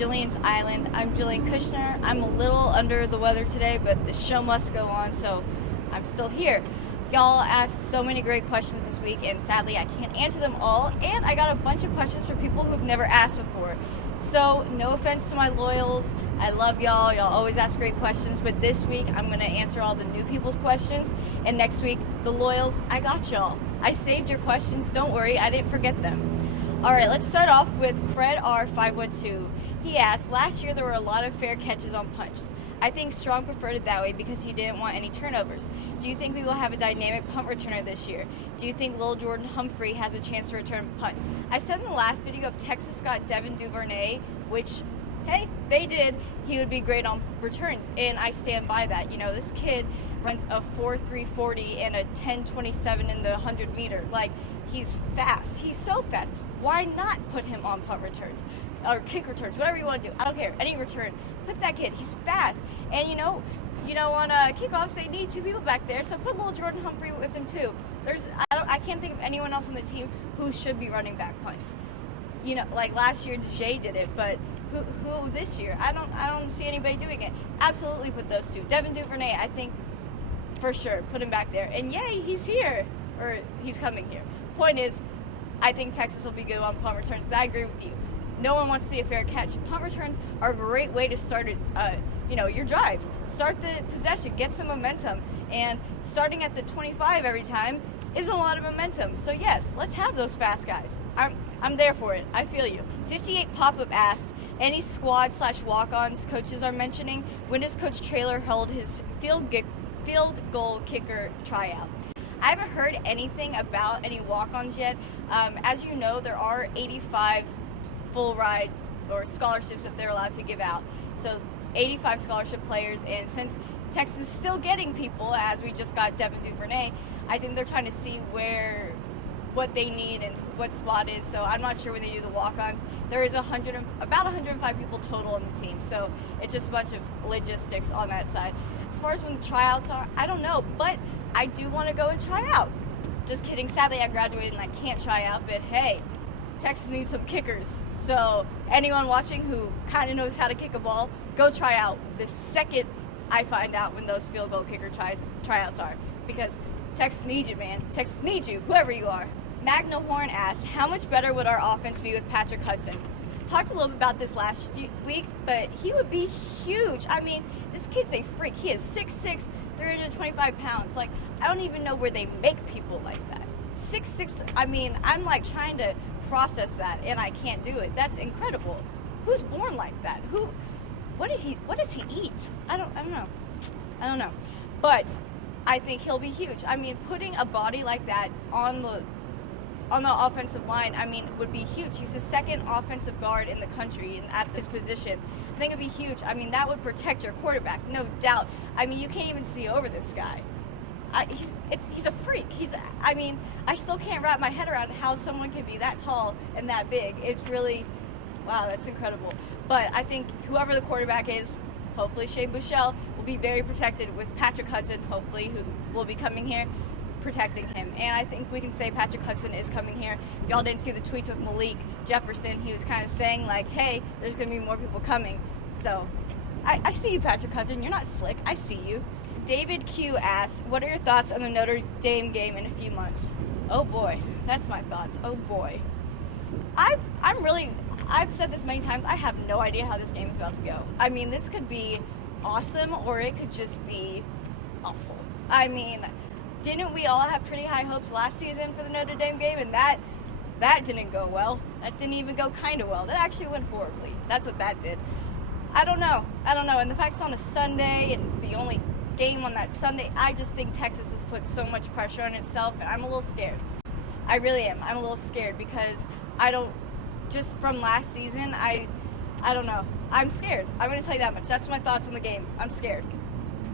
Jillian's Island. I'm Jillian Kushner. I'm a little under the weather today, but the show must go on, so I'm still here. Y'all asked so many great questions this week, and sadly I can't answer them all, and I got a bunch of questions from people who've never asked before. So, no offense to my loyals, I love y'all always ask great questions, but this week I'm going to answer all the new people's questions, and next week, the loyals, I got y'all. I saved your questions, don't worry, I didn't forget them. Alright, let's start off with Fred R512. He asked, last year there were a lot of fair catches on punts. I think Strong preferred it that way because he didn't want any turnovers. Do you think we will have a dynamic punt returner this year? Do you think Lil Jordan Humphrey has a chance to return punts? I said in the last video if Texas got Devin Duvernay, which, hey, they did, he would be great on returns, and I stand by that. You know, this kid runs a 4.340 and a 10.27 in the 100-meter. Like, he's fast. He's so fast. Why not put him on punt returns or kick returns, whatever you want to do? I don't care. Any return, put that kid. He's fast, and you know, on kickoffs they need two people back there, so put little Jordan Humphrey with him too. I can't think of anyone else on the team who should be running back punts. You know, like last year Jay did it, but who this year? I don't see anybody doing it. Absolutely put those two. Devin Duvernay, I think for sure, put him back there. And yay, he's here, or he's coming here. Point is, I think Texas will be good on punt returns because I agree with you. No one wants to see a fair catch. Punt returns are a great way to start your drive. Start the possession, get some momentum, and starting at the 25 every time is a lot of momentum. So yes, let's have those fast guys. I'm there for it. I feel you. 58 Pop-Up asked, any squad/walk-ons coaches are mentioning? When does Coach Traylor hold his field goal kicker tryout? I haven't heard anything about any walk-ons yet. As you know, there are 85 full ride or scholarships that they're allowed to give out. So 85 scholarship players, and since Texas is still getting people, as we just got Devin Duvernay, I think they're trying to see what they need and what spot is. So I'm not sure when they do the walk-ons. There is about 105 people total on the team, so it's just a bunch of logistics on that side. As far as when the tryouts are, I don't know, but I do want to go and try out. Just kidding. Sadly, I graduated and I can't try out, but hey, Texas needs some kickers. So anyone watching who kind of knows how to kick a ball, go try out the second I find out when those field goal kicker tryouts are. Because Texas needs you, man. Texas needs you, whoever you are. Magna Horn asks, how much better would our offense be with Patrick Hudson? Talked a little bit about this last week, but he would be huge. I mean, this kid's a freak. He is 6'6", 325 pounds. Like, I don't even know where they make people like that. 6'6", I mean, I'm like trying to process that, and I can't do it. That's incredible. Who's born like that? What does he eat? I don't know. But I think he'll be huge. I mean, putting a body like that on the offensive line, I mean, would be huge. He's the second offensive guard in the country at this position. I think it'd be huge. I mean, that would protect your quarterback, no doubt. I mean, you can't even see over this guy. He's a freak. I still can't wrap my head around how someone can be that tall and that big. It's really, wow, that's incredible. But I think whoever the quarterback is, hopefully Shea Buechele, will be very protected with Patrick Hudson, hopefully, who will be coming here, protecting him. And I think we can say Patrick Hudson is coming here. If y'all didn't see the tweets with Malik Jefferson, he was kind of saying like, hey, there's going to be more people coming. So I see you, Patrick Hudson. You're not slick. I see you. David Q asks, what are your thoughts on the Notre Dame game in a few months? Oh boy, that's my thoughts. Oh boy. I've said this many times, I have no idea how this game is about to go. I mean, this could be awesome or it could just be awful. I mean, didn't we all have pretty high hopes last season for the Notre Dame game? And that didn't go well. That didn't even go kind of well. That actually went horribly. That's what that did. I don't know. And the fact it's on a Sunday and it's the only game on that Sunday, I just think Texas has put so much pressure on itself, and I'm a little scared. I really am. I'm a little scared because just from last season, I don't know. I'm scared. I'm going to tell you that much. That's my thoughts on the game. I'm scared.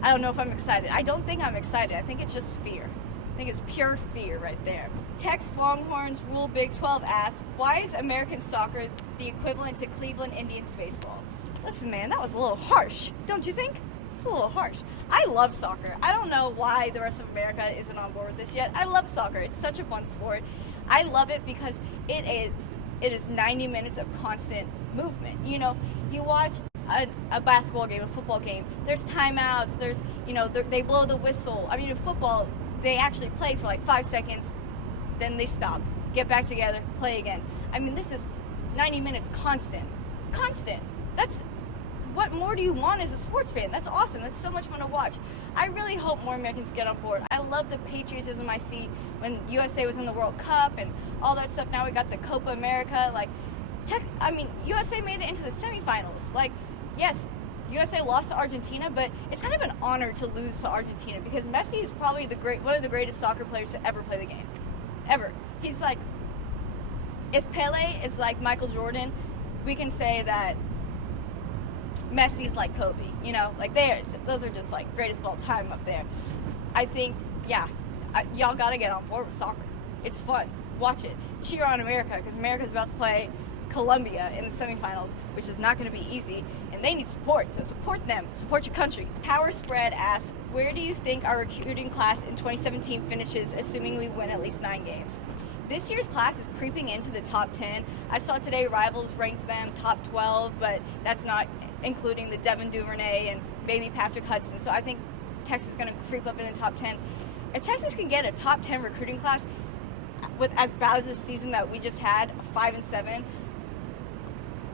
I don't know if I'm excited. I don't think I'm excited. I think it's just fear. I think it's pure fear right there. Tex Longhorns Rule Big 12 asks, why is American soccer the equivalent to Cleveland Indians baseball? Listen, man, that was a little harsh, don't you think? It's a little harsh. I love soccer. I don't know why the rest of America isn't on board with this yet. I love soccer. It's such a fun sport. I love it because it it is 90 minutes of constant movement. You know, you watch a basketball game, a football game, there's timeouts, there's, you know, they blow the whistle. I mean, in football, they actually play for like 5 seconds, then they stop, get back together, play again. I mean, this is 90 minutes constant. That's, what more do you want as a sports fan? That's awesome. That's so much fun to watch. I really hope more Americans get on board. I love the patriotism I see when USA was in the World Cup and all that stuff. Now we got the Copa America. Like, USA made it into the semifinals. Like, yes, USA lost to Argentina, but it's kind of an honor to lose to Argentina because Messi is probably one of the greatest soccer players to ever play the game. Ever. He's like, if Pele is like Michael Jordan, we can say that Messi's like Kobe, you know, like those are just like greatest of all time up there. I think, y'all gotta get on board with soccer. It's fun. Watch it. Cheer on America because America's about to play Colombia in the semifinals, which is not going to be easy, and they need support. So support them. Support your country. Power Spread asks, where do you think our recruiting class in 2017 finishes, assuming we win at least 9 games? This year's class is creeping into the top 10. I saw today Rivals ranked them top 12, but that's not including the Devin Duvernay and maybe Patrick Hudson. So I think Texas is going to creep up in the top 10. If Texas can get a top 10 recruiting class with as bad as the season that we just had, 5-7,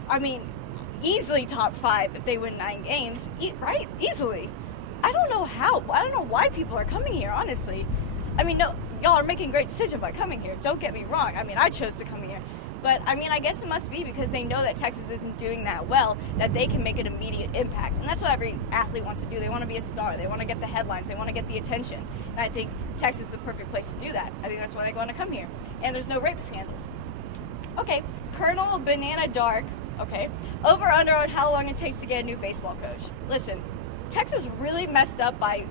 I mean, easily top 5 if they win 9 games, right? Easily. I don't know how. I don't know why people are coming here, honestly. I mean, no, y'all are making a great decision by coming here. Don't get me wrong. I mean, I chose to come here. But, I mean, I guess it must be because they know that Texas isn't doing that well, that they can make an immediate impact. And that's what every athlete wants to do. They want to be a star. They want to get the headlines. They want to get the attention. And I think Texas is the perfect place to do that. I think that's why they want to come here. And there's no rape scandals. Okay, Colonel Banana Dark. Okay, over under on how long it takes to get a new baseball coach. Listen, Texas really messed up by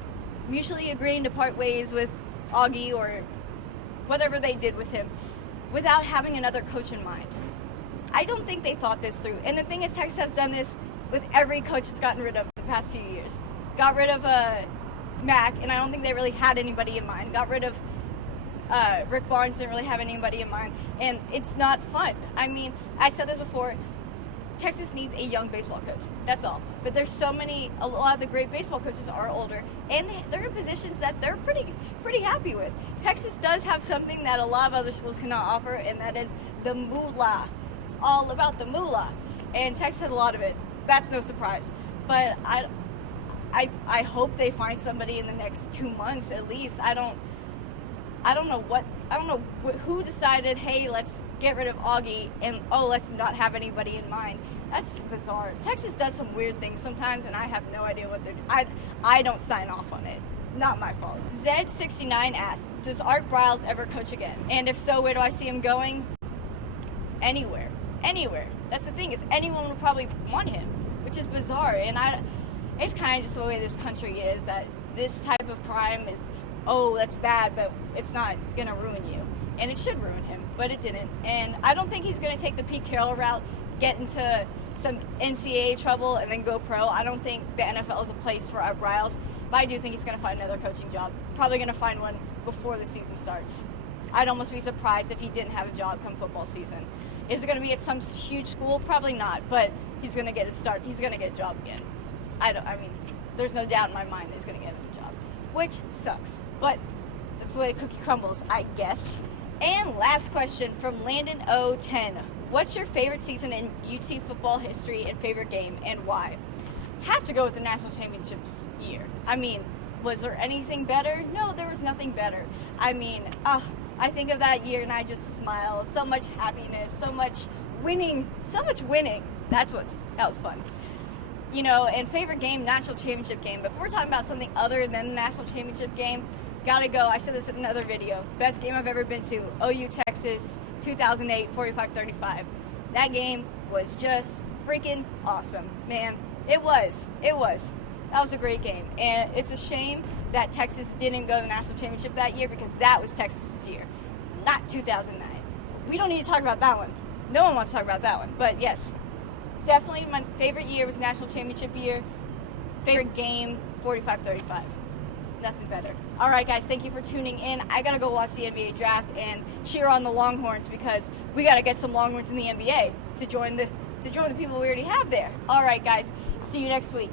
mutually agreeing to part ways with Augie or whatever they did with him without having another coach in mind. I don't think they thought this through. And the thing is, Texas has done this with every coach it's gotten rid of the past few years. Got rid of Mac, and I don't think they really had anybody in mind. Got rid of Rick Barnes, didn't really have anybody in mind. And it's not fun. I mean, I said this before, Texas needs a young baseball coach. That's all. But there's a lot of the great baseball coaches are older, and they're in positions that they're pretty happy with. Texas does have something that a lot of other schools cannot offer, and that is the moolah. It's all about the moolah, and Texas has a lot of it. That's no surprise. But I hope they find somebody in the next 2 months at least. I don't know who decided, hey, let's get rid of Augie and let's not have anybody in mind. That's bizarre. Texas does some weird things sometimes, and I have no idea what they're doing. I don't sign off on it. Not my fault. Zed69 asks, does Art Briles ever coach again? And if so, where do I see him going? Anywhere. That's the thing, is anyone would probably want him, which is bizarre. And it's kind of just the way this country is, that this type of crime is, that's bad, but it's not going to ruin you. And it should ruin him, but it didn't. And I don't think he's going to take the Pete Carroll route, get into some NCAA trouble, and then go pro. I don't think the NFL is a place for Art Briles, but I do think he's going to find another coaching job. Probably going to find one before the season starts. I'd almost be surprised if he didn't have a job come football season. Is it going to be at some huge school? Probably not, but he's going to get a start. He's going to get a job again. I mean, there's no doubt in my mind that he's going to get a job, which sucks. But that's the way the cookie crumbles, I guess. And last question from Landon 010. What's your favorite season in UT football history and favorite game, and why? Have to go with the national championships year. I mean, was there anything better? No, there was nothing better. I mean, I think of that year and I just smile. So much happiness, so much winning. That was fun. You know, and favorite game, national championship game. But if we're talking about something other than the national championship game, gotta go. I said this in another video. Best game I've ever been to, OU Texas, 2008, 45-35. That game was just freaking awesome, man. It was. That was a great game. And it's a shame that Texas didn't go to the national championship that year, because that was Texas's year, not 2009. We don't need to talk about that one. No one wants to talk about that one. But yes, definitely my favorite year was national championship year. Favorite game, 45-35. Nothing better. All right, guys, thank you for tuning in. I got to go watch the NBA draft and cheer on the Longhorns because we got to get some Longhorns in the NBA to join the people we already have there. All right, guys, see you next week.